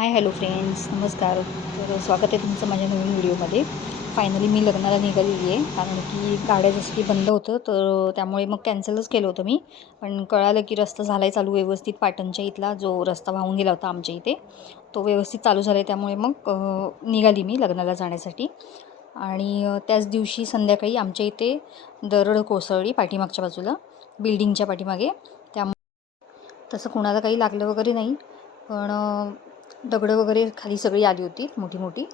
Hi hello friends, नमस्कार. तर स्वागत आहे तुमचं माझ्या नवीन व्हिडिओमध्ये. फायनली मी लग्नाला निघालेली आहे, कारण की गाड्या जसं की बंद होतं तर त्यामुळे मग कॅन्सलच केलं होतं मी. पण कळालं की रस्ता झाला आहे चालू व्यवस्थित. पाटणच्या इथला जो रस्ता वाहून गेला होता आमच्या इथे, तो व्यवस्थित चालू झाला आहे. त्यामुळे मग निघाली मी लग्नाला जाण्यासाठी. आणि त्याच दिवशी संध्याकाळी आमच्या इथे दरड कोसळली पाठीमागच्या बाजूला, बिल्डिंगच्या पाठीमागे. त्यामुळे तसं कोणाला काही लागलं वगैरे नाही, पण दगडं वगैरे खाली सगळी आली होती मोठी मोठी.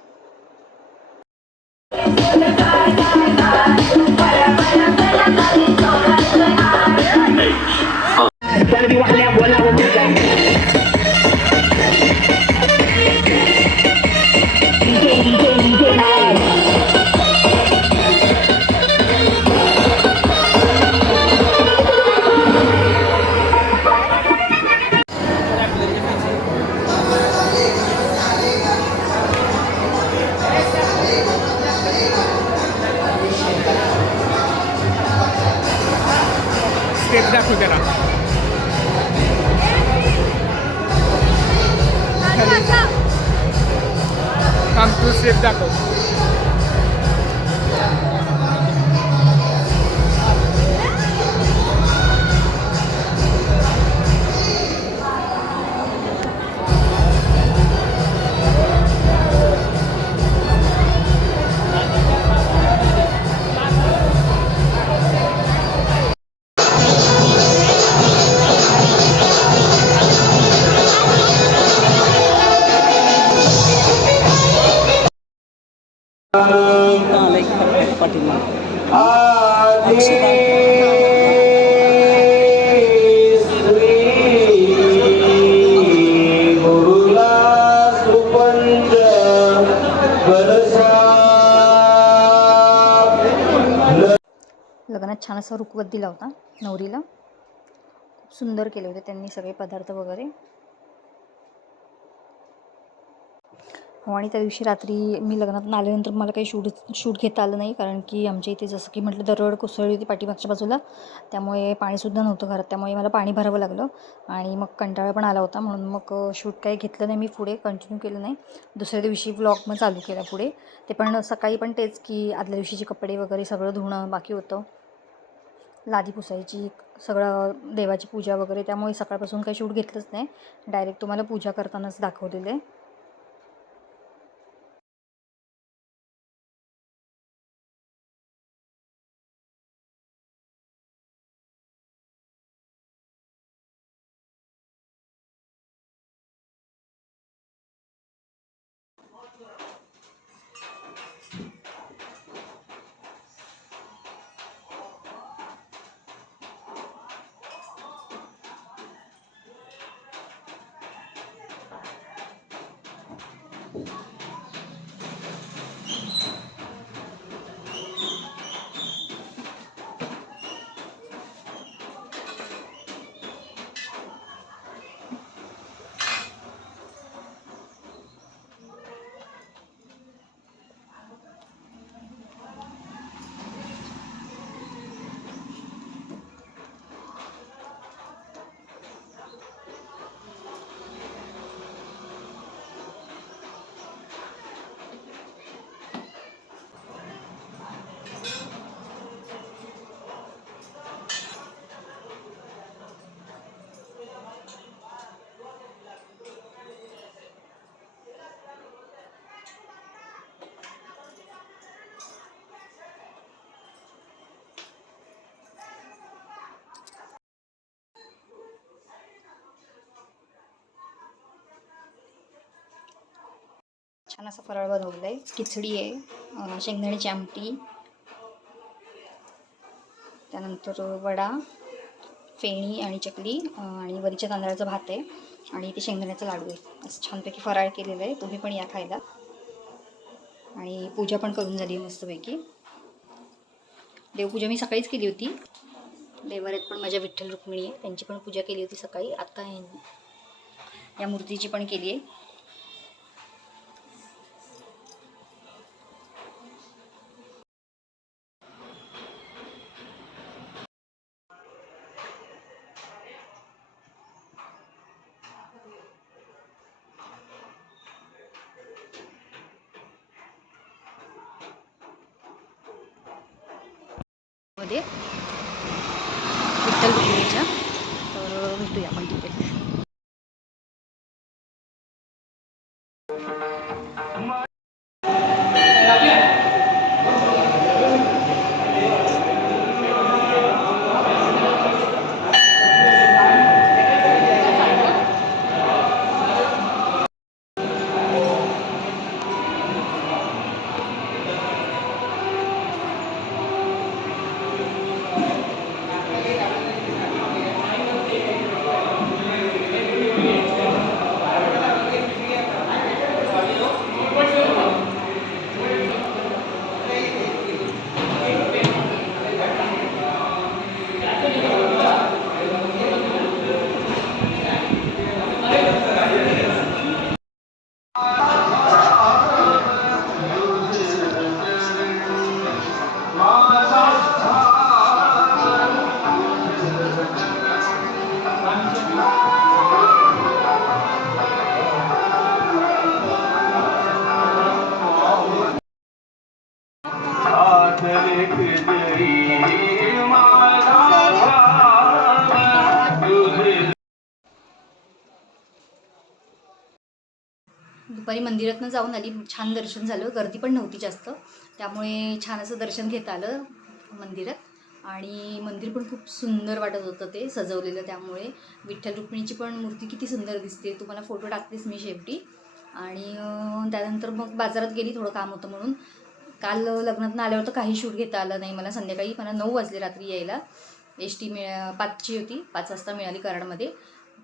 स्टेप दाखव त्याला. काम तू स्टेप दाखव. लग्नात छान असा रुखवत दिला होता नवरीला. खूप सुंदर केले होते त्यांनी सगळे पदार्थ वगैरे. हो, आणि त्या दिवशी रात्री मी लग्नातून आल्यानंतर मला काही शूट घेता आलं नाही, कारण की आमच्या इथे जसं की म्हटलं दरड कोसळली होती पाठीमागच्या बाजूला. त्यामुळे पाणीसुद्धा नव्हतं घरात, त्यामुळे मला पाणी भरावं लागलं. आणि मग कंटाळा पण आला होता, म्हणून मग शूट काही घेतलं नाही मी, पुढे कंटिन्यू केलं नाही. दुसऱ्या दिवशी व्लॉग मग चालू केला पुढे. ते पण सकाळी पण तेच की आदल्या दिवशीचे कपडे वगैरे सगळं धुणं बाकी होतं, लादी पुसायची, सगळं देवाची पूजा वगैरे. त्यामुळे सकाळपासून काही शूट घेतलंच नाही, डायरेक्ट तुम्हाला पूजा करतानाच दाखवलेलं आहे. छान असं फराळ बनवलेलं आहे. खिचडी आहे, शेंगदाण्याची आमटी, त्यानंतर वडा, फेणी आणि चकली, आणि वरीच्या तांदळाचा भात आहे, आणि ते शेंगदाण्याचा लाडू आहे. असं छानपैकी फराळ केलेलं आहे. तुम्ही पण या खायला. आणि पूजा पण करून झाली मस्तपैकी. देवपूजा मी सकाळीच केली होती. देवाऱ्यात पण माझ्या विठ्ठल रुक्मिणी आहे, त्यांची पण पूजा केली होती सकाळी. आता या मूर्तीची पण केली आहे. मंदिरामध्ये विठ्ठल रुक्मिणीच्या. तर भेटूया आपण तिथे. दुपारी मंदिरातनं जाऊन आली, छान दर्शन झालं, गर्दी पण नव्हती जास्त, त्यामुळे छान असं दर्शन घेता आलं मंदिरात. आणि मंदिर पण खूप सुंदर वाटत होतं ते सजवलेलं, त्यामुळे विठ्ठल रुक्मिणीची पण मूर्ती किती सुंदर दिसते. तुम्हाला फोटो टाकतेच मी शेवटी. आणि त्यानंतर मग बाजारात गेली, थोडं काम होतं म्हणून. काल लग्नातनं आल्यावर तर काही शूट घेता आलं नाही मला. संध्याकाळी मला 9 वाजले रात्री यायला. एस टी 5ची होती, 5 वाजता मिळाली कराडमध्ये.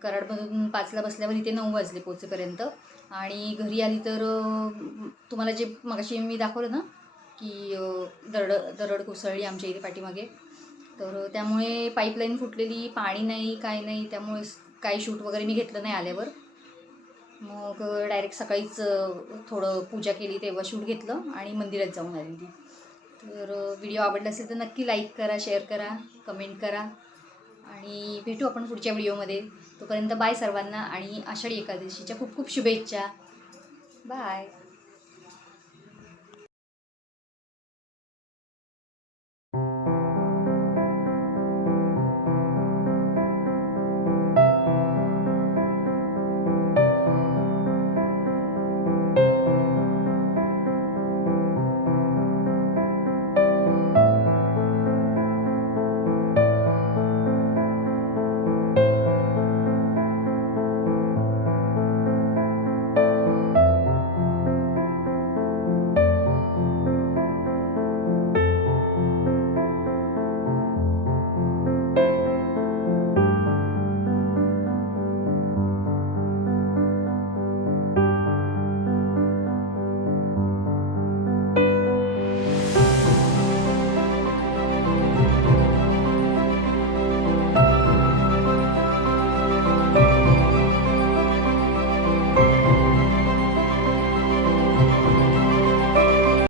कराडमधून 5ला बसल्यावर इथे 9 वाजले पोचेपर्यंत. आणि घरी आली तर तुम्हाला जे मगाशी मी दाखवलं ना की दरड कोसळली आमच्या इथे पाठीमागे. तर त्यामुळे पाईपलाईन फुटलेली, पाणी नाही, काय नाही, त्यामुळे काही शूट वगैरे मी घेतलं नाही आल्यावर. मग डायरेक्ट सकाळीच थोडं पूजा केली, तेव्हा शूट घेतलं आणि मंदिरात जाऊन आलेली. तर व्हिडिओ आवडला असेल तर नक्की लाईक करा, शेअर करा, कमेंट करा आणि भेटू आपण पुढच्या व्हिडिओमध्ये. तोपर्यंत बाय सर्वांना आणि आषाढी एकादशीच्या खूप खूप शुभेच्छा. बाय.